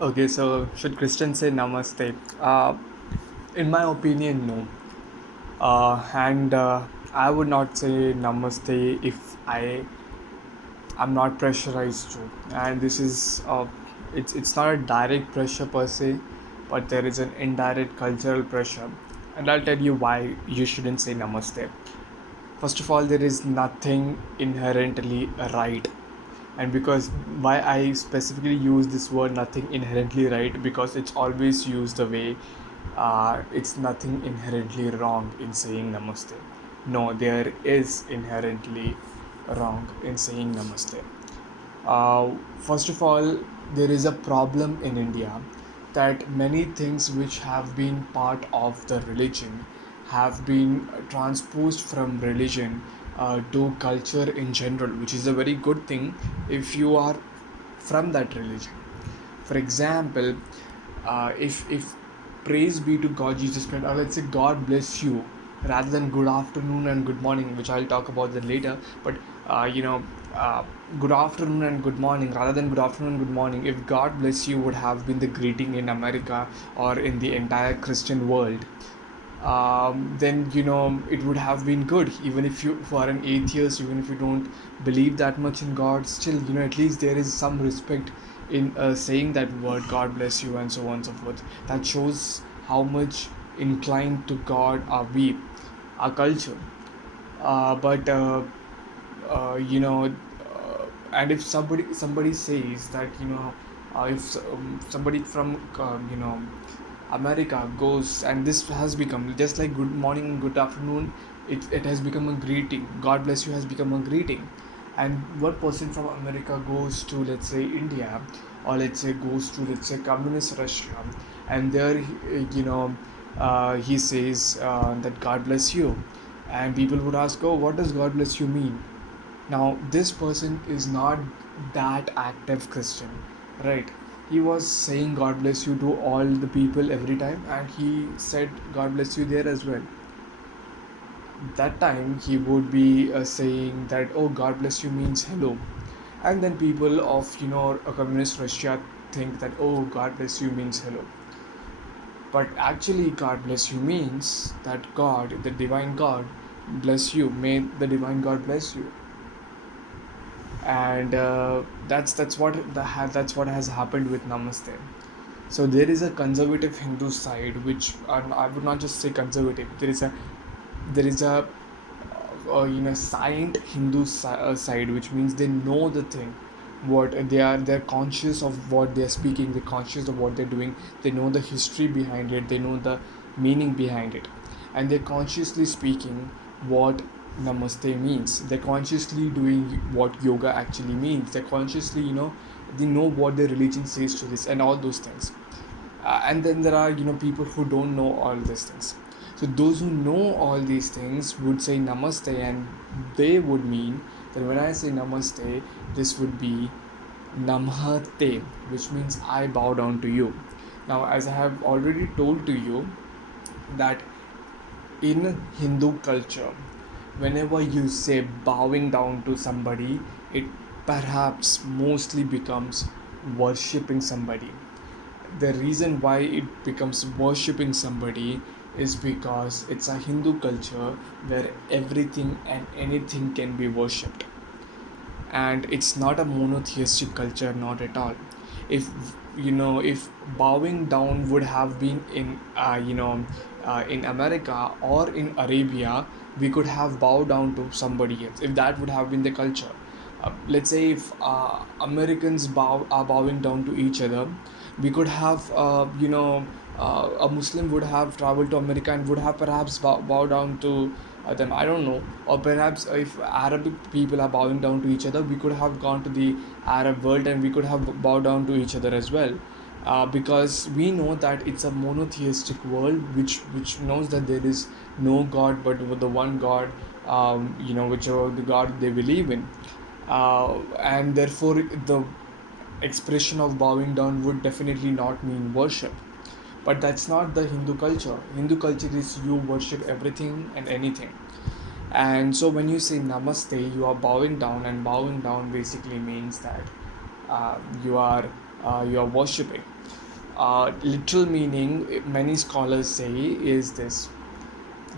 Okay, so should Christians say namaste? In my opinion, no. And I would not say namaste if I'm not pressurized to. And this is it's not a direct pressure per se, but there is an indirect cultural pressure. And I'll tell you why you shouldn't say namaste. First of all, there is nothing inherently right. And because why I specifically use this word nothing inherently right, because it's always used the way it's nothing inherently wrong in saying namaste. No, there is inherently wrong in saying namaste. First of all, there is a problem in India that many things which have been part of the religion have been transposed from religion to culture in general, which is a very good thing if you are from that religion. For example, if praise be to God Jesus Christ, or let's say God bless you, rather than good afternoon and good morning, which I'll talk about that later. But uh, you know, uh, good afternoon and good morning, rather than good afternoon and good morning, if God bless you would have been the greeting in America or in the entire Christian world, then it would have been good. Even if you for an atheist, even if you don't believe that much in God, still at least there is some respect in saying that word God bless you and so on and so forth. That shows how much inclined to God are we, our culture. But and if somebody says that if somebody from America goes, and this has become just like good morning, good afternoon. It has become a greeting. God bless you has become a greeting. And what person from America goes to, let's say, India, or let's say goes to, let's say, communist Russia, and there he says that God bless you, and people would ask, oh, what does God bless you mean? Now, this person is not that active Christian, right? He was saying God bless you to all the people every time, and he said God bless you there as well. That time he would be saying that, oh, God bless you means hello. And then people of a communist Russia think that, oh, God bless you means hello. But actually, God bless you means that God, the divine God, bless you. May the divine God bless you. And that's what has happened with namaste. So there is a conservative Hindu side, which I would not just say conservative. There is a scient Hindu side, which means they know the thing, what they're conscious of what they're speaking, they're conscious of what they're doing, they know the history behind it, they know the meaning behind it, and they're consciously speaking what namaste means. They're consciously doing what yoga actually means. They're consciously, they know what their religion says to this and all those things. And then there are people who don't know all these things. So those who know all these things would say namaste, and they would mean that when I say namaste, this would be namhate, which means I bow down to you. Now, as I have already told to you, that in Hindu culture, whenever you say bowing down to somebody, it perhaps mostly becomes worshipping somebody. The reason why it becomes worshipping somebody is because it's a Hindu culture where everything and anything can be worshipped, and it's not a monotheistic culture, not at all. If bowing down would have been in America or in Arabia, we could have bowed down to somebody else if that would have been the culture. Let's say if Americans are bowing down to each other, we could have a Muslim would have traveled to America and would have perhaps bowed down to them. I don't know. Or perhaps if Arabic people are bowing down to each other, we could have gone to the Arab world and we could have bowed down to each other as well. Because we know that it's a monotheistic world, which knows that there is no God but the one God, whichever the God they believe in, and therefore the expression of bowing down would definitely not mean worship. But that's not the Hindu culture. Hindu culture is you worship everything and anything. And so when you say namaste, you are bowing down, and bowing down basically means that you are worshipping. Literal meaning, many scholars say, is this: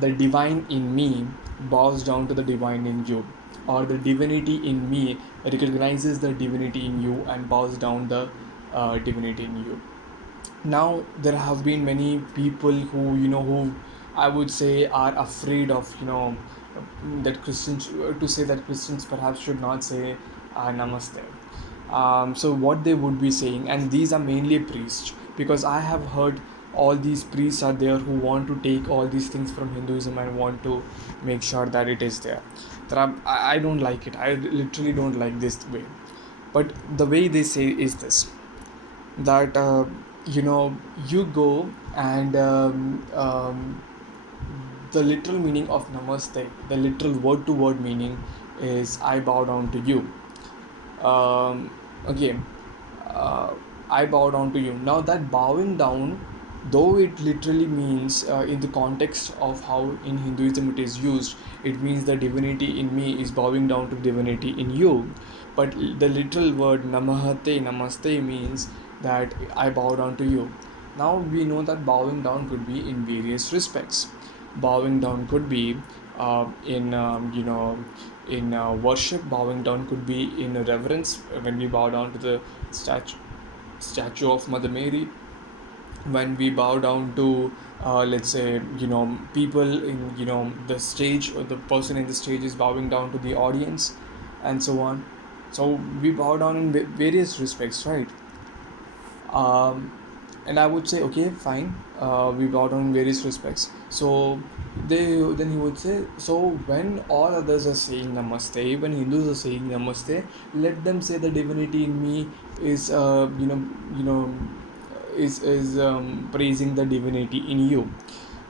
the divine in me bows down to the divine in you, or the divinity in me recognizes the divinity in you and bows down the divinity in you. Now there have been many people who I would say are afraid of, that Christians, to say that Christians perhaps should not say namaste. So what they would be saying, and these are mainly priests, because I have heard all these priests are there who want to take all these things from Hinduism and want to make sure that it is there. I don't like it. I literally don't like this way. But the way they say is this: that you go and the literal meaning of namaste, the literal word to word meaning is I bow down to you. Again, I bow down to you. Now that bowing down, though it literally means, in the context of how in Hinduism it is used, it means the divinity in me is bowing down to divinity in you. But the literal word namahate, namaste means that I bow down to you. Now we know that bowing down could be in various respects. Bowing down could be in in worship. Bowing down could be in reverence, when we bow down to the statue of Mother Mary, when we bow down to, let's say, people in, the stage, or the person in the stage is bowing down to the audience, and so on. So we bow down in various respects, right? um, and I would say, okay, fine, we bow down in various respects. So then he would say, so when all others are saying namaste, when Hindus are saying namaste, let them say the divinity in me is, praising the divinity in you.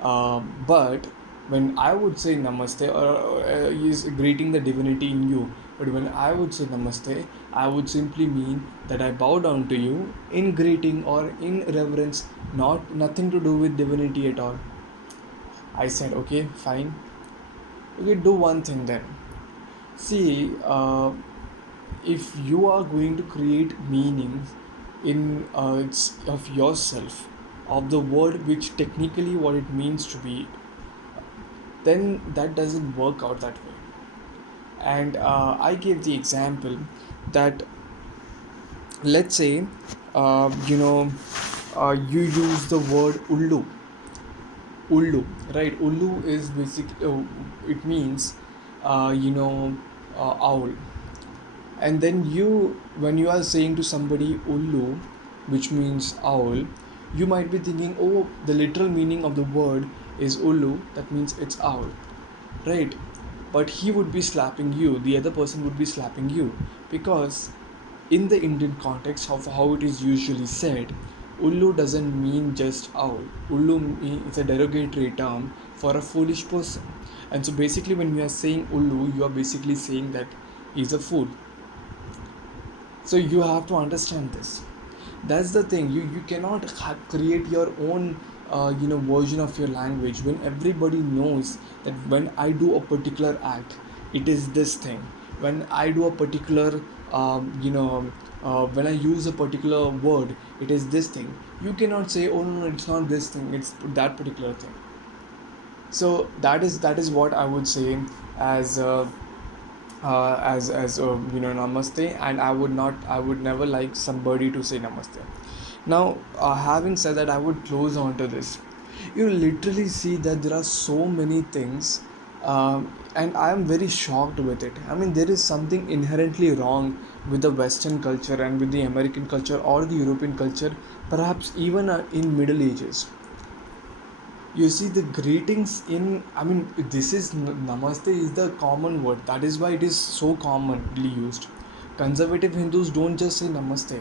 But when I would say namaste, or is greeting the divinity in you, but when I would say namaste, I would simply mean that I bow down to you in greeting or in reverence, nothing to do with divinity at all. I said, okay, fine. Okay, do one thing then. See, if you are going to create meaning in of yourself, of the word which technically what it means to be, then that doesn't work out that way. And I gave the example that, let's say, you use the word ullu, right? Ullu is basic, it means, owl. And then when you are saying to somebody ullu, which means owl, you might be thinking, oh, the literal meaning of the word is ullu, that means it's owl, right? But he would be slapping you, the other person would be slapping you, because in the Indian context of how it is usually said, ullu doesn't mean just owl. Ullu is a derogatory term for a foolish person. And so basically when you are saying ullu, you are basically saying that he's a fool. So you have to understand this. That's the thing. You cannot create your own version of your language when everybody knows that when I do a particular act, it is this thing. When I do a particular when I use a particular word, it is this thing. You cannot say, oh no, it's not this thing, it's that particular thing. So that is what I would say as namaste. And I would never like somebody to say namaste. Now, having said that, I would close on to this. You literally see that there are so many things, and I am very shocked with it. I mean, there is something inherently wrong with the Western culture and with the American culture or the European culture, perhaps even in Middle Ages. You see the greetings in, I mean, this is namaste is the common word. That is why it is so commonly used. Conservative Hindus don't just say namaste,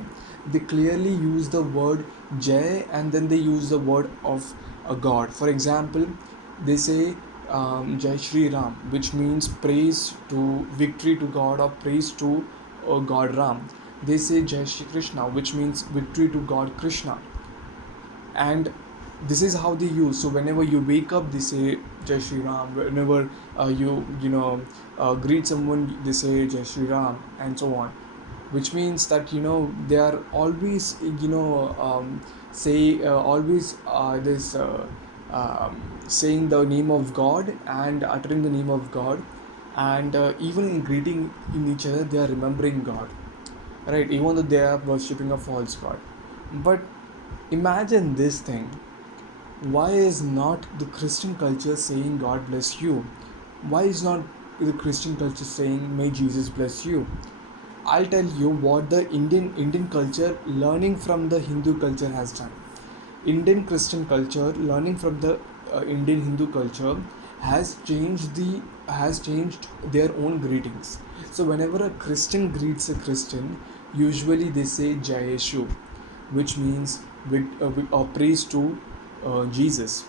they clearly use the word jai, and then they use the word of a god. For example, they say Jai Shri Ram, which means praise to victory to God, or praise to God Ram. They say Jai Shri Krishna, which means victory to God Krishna. And this is how they use. So whenever you wake up, they say Jai Shri Ram. Whenever you greet someone, they say Jai Shri Ram, and so on. which means that they are always say always this saying the name of God and uttering the name of God, and even in greeting in each other they are remembering God, right? Even though they are worshipping a false god. But imagine this thing: why is not the Christian culture saying God bless you? Why is not the Christian culture saying may Jesus bless you? I'll tell you what the Indian culture learning from the Hindu culture has done. Indian Christian culture learning from the Indian Hindu culture has changed their own greetings. So whenever a Christian greets a Christian, usually they say Jai Yeshu, which means with praise to Jesus.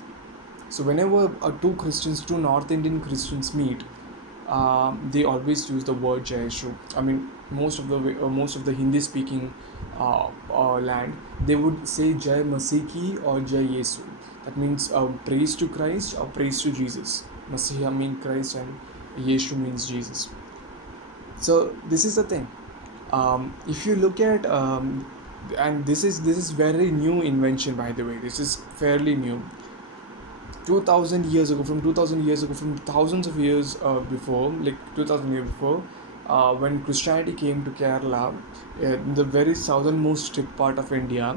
So whenever two North Indian Christians meet, they always use the word Jai Yeshu. I mean, most of the Hindi speaking land, they would say Jai Masih or Jai Yesu. That means praise to Christ or praise to Jesus. Masiha means Christ and Yeshu means Jesus. So this is the thing. If you look at and this is very new invention, by the way. This is fairly new. 2000 years ago, from 2000 years ago, from thousands of years before, like 2000 years before, when Christianity came to Kerala, in the very southernmost tip part of India,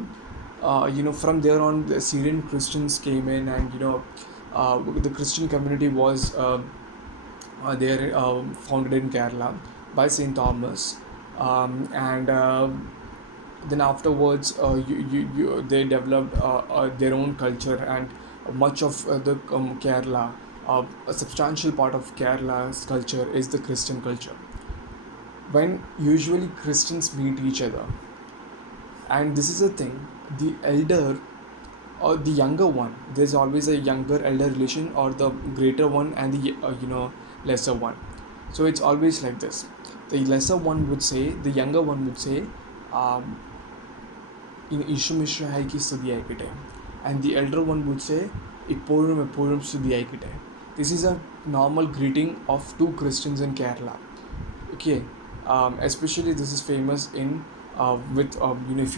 from there on, the Syrian Christians came in, and the Christian community was there, founded in Kerala by Saint Thomas, and then afterwards, they developed their own culture, and much of the Kerala, a substantial part of Kerala's culture is the Christian culture. When usually Christians meet each other, and this is a thing, the elder or the younger one, there's always a younger elder relation, or the greater one and the lesser one. So it's always like this: the lesser one would say, the younger one would say, um, Isho മിശിഹായ്ക്ക് സ്തുതിയായിക്കട്ടെ, and the elder one would say, ഇപ്പോഴും എപ്പോഴും സ്തുതിയായിക്കട്ടെ. This is a normal greeting of two Christians in Kerala. Okay, especially this is famous in with if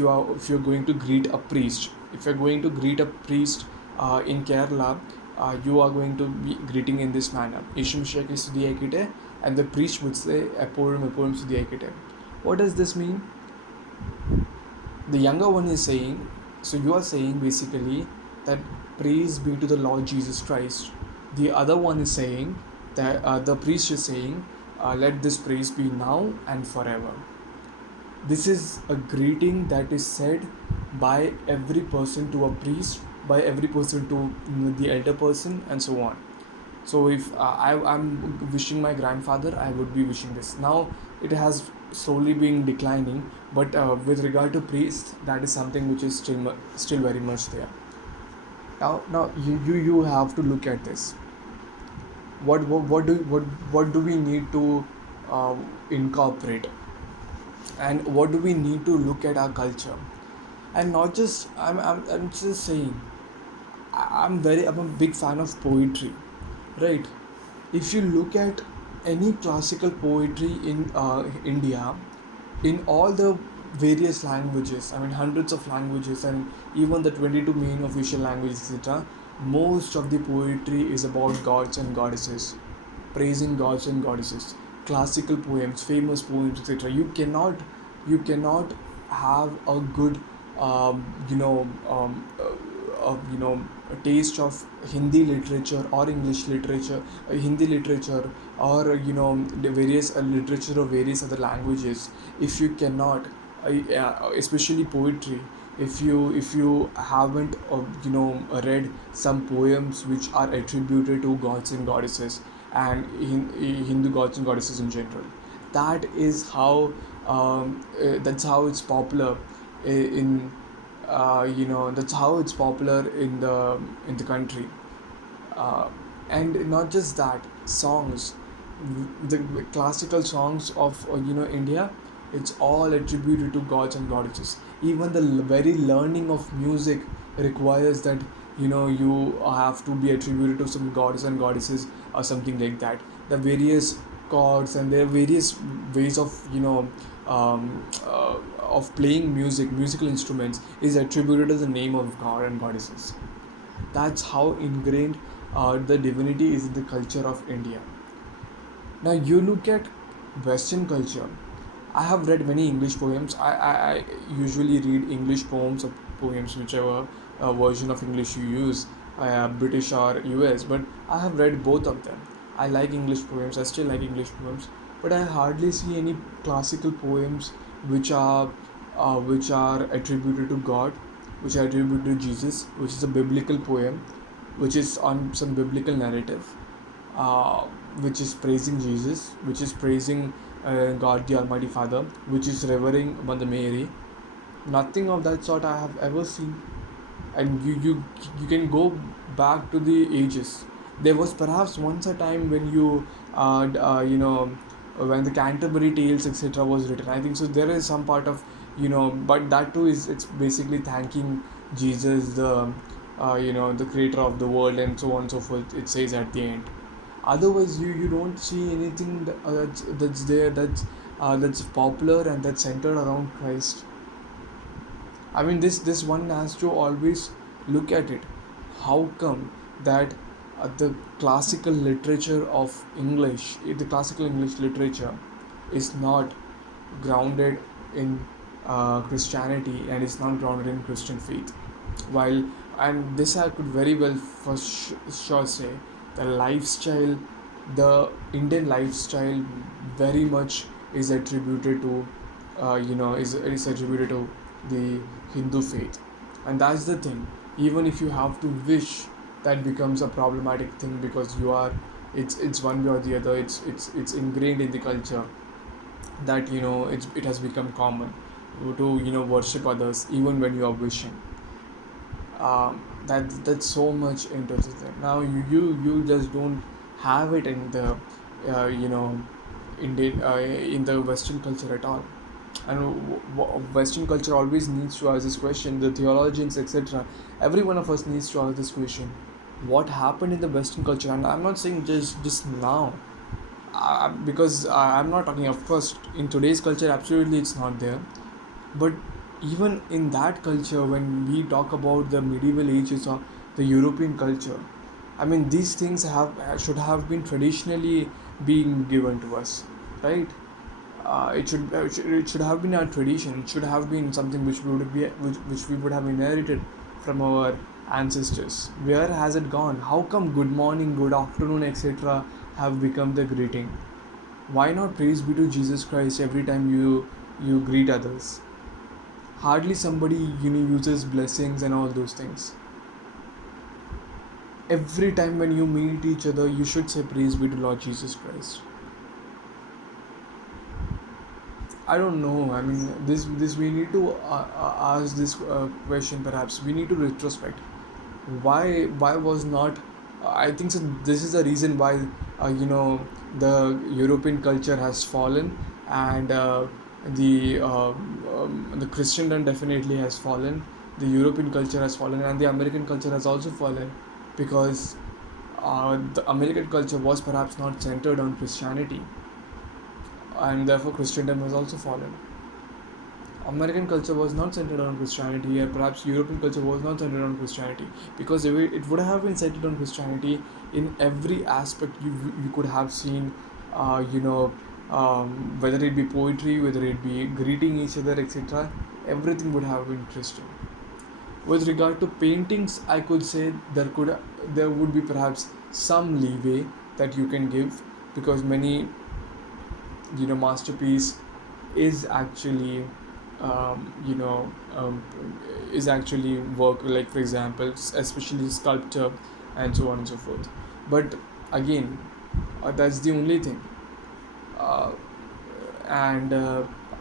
you're going to greet a priest. If you're going to greet a priest in Kerala, you are going to be greeting in this manner: Isho മിശിഹായ്ക്ക് സ്തുതിയായിക്കട്ടെ, and the priest would say, എപ്പോഴും എപ്പോഴും സ്തുതിയായിക്കട്ടെ. What does this mean? The younger one is saying, so you are saying basically that praise be to the Lord Jesus Christ. The other one is saying that the priest is saying, let this praise be now and forever. This is a greeting that is said by every person to a priest, by every person to the elder person, and so on. So if I'm wishing my grandfather, I would be wishing this. Now it has slowly been declining, but with regard to priests, that is something which is still very much there. Now you have to look at this. What do we need to incorporate, and what do we need to look at our culture? And not just I'm just saying, I'm a big fan of poetry, right? If you look at any classical poetry in India, in all the various languages, I mean hundreds of languages, and even the 22 main official languages, etc., most of the poetry is about gods and goddesses, praising gods and goddesses, classical poems, famous poems, etc. You cannot have a good a taste of Hindi literature or English literature, Hindi literature, or the various literature of various other languages, if you cannot, especially poetry, if you haven't read some poems which are attributed to gods and goddesses, and Hindu gods and goddesses in general. That is how that's how it's popular in that's how it's popular in the country. uh, and not just that, songs, the classical songs of India, it's all attributed to gods and goddesses. Even the very learning of music requires that you have to be attributed to some gods and goddesses or something like that. The various chords, and there are various ways of of playing musical instruments is attributed to the name of god and goddesses. That's how ingrained the divinity is in the culture of India. Now you look at Western culture. I have read many English poems. I usually read English poems or poems, whichever version of English you use, British or US. But I have read both of them. I like English poems. I still like English poems, but I hardly see any classical poems which are which are attributed to God, which are attributed to Jesus, which is a biblical poem, which is on some biblical narrative, uh, which is praising Jesus, which is praising God the Almighty Father, which is revering Mother Mary. Nothing of that sort I have ever seen. And you can go back to the ages. There was perhaps once a time when when the Canterbury Tales etc. was written. I think so. There is some part of but that too is it's basically thanking Jesus, the creator of the world, and so on and so forth. It says at the end. Otherwise, you don't see anything that's there that's popular and that's centered around Christ. I mean, this one has to always look at it. How come that the classical literature of English, the classical English literature, is not grounded in Christianity and is not grounded in Christian faith? While and this I could very well for sure say the lifestyle, the Indian lifestyle, very much is attributed to is attributed to the Hindu faith, and that's the thing. Even if you have to wish, that becomes a problematic thing because you are it's one way or the other. It's ingrained in the culture that it has become common to worship others even when you are wishing. That's so much into the thing. Now you just don't have it in the you know Indian in the Western culture at all. And Western culture always needs to ask this question. The theologians, etc. Every one of us needs to ask this question: what happened in the Western culture? And I'm not saying just now, because I'm not talking. Of course, in today's culture, absolutely, it's not there. But even in that culture, when we talk about the medieval ages or the European culture, I mean, these things should have been traditionally being given to us, right? It should have been our tradition. It should have been something which we would have inherited from our ancestors. Where has it gone? How come good morning, good afternoon, etc. have become the greeting? Why not praise be to Jesus Christ every time you greet others? Hardly somebody uses blessings and all those things. Every time when you meet each other, you should say praise be to Lord Jesus Christ. I don't know. I mean, this we need to ask this question. Perhaps we need to retrospect. Why was not? I think so. This is the reason why the European culture has fallen, and the Christendom definitely has fallen. The European culture has fallen, and the American culture has also fallen, because the American culture was perhaps not centered on Christianity, and therefore Christendom has also fallen. American culture was not centered on Christianity, and perhaps European culture was not centered on Christianity, because it would have been centered on Christianity in every aspect. You could have seen, whether it be poetry, whether it be greeting each other, etc. Everything would have been Christian. With regard to paintings, I could say there would be perhaps some leeway that you can give, because many masterpiece is actually um, you know um, is actually work, like for example especially sculpture and so on and so forth. But again, that's the only thing. uh, and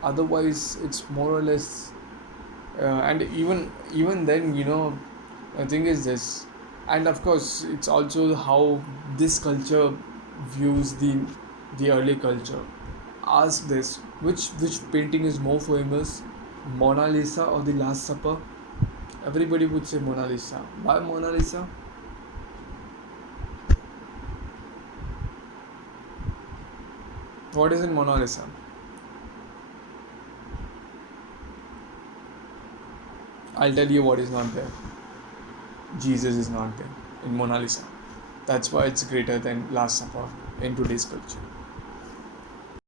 otherwise it's more or less, and even then, the thing is this. And of course it's also how this culture views the early culture. Ask this: which painting is more famous, Mona Lisa or the Last Supper? Everybody would say Mona Lisa. Why Mona Lisa? What is in Mona Lisa? I'll tell you what is not there. Jesus is not there in Mona Lisa. That's why it's greater than Last Supper in today's culture.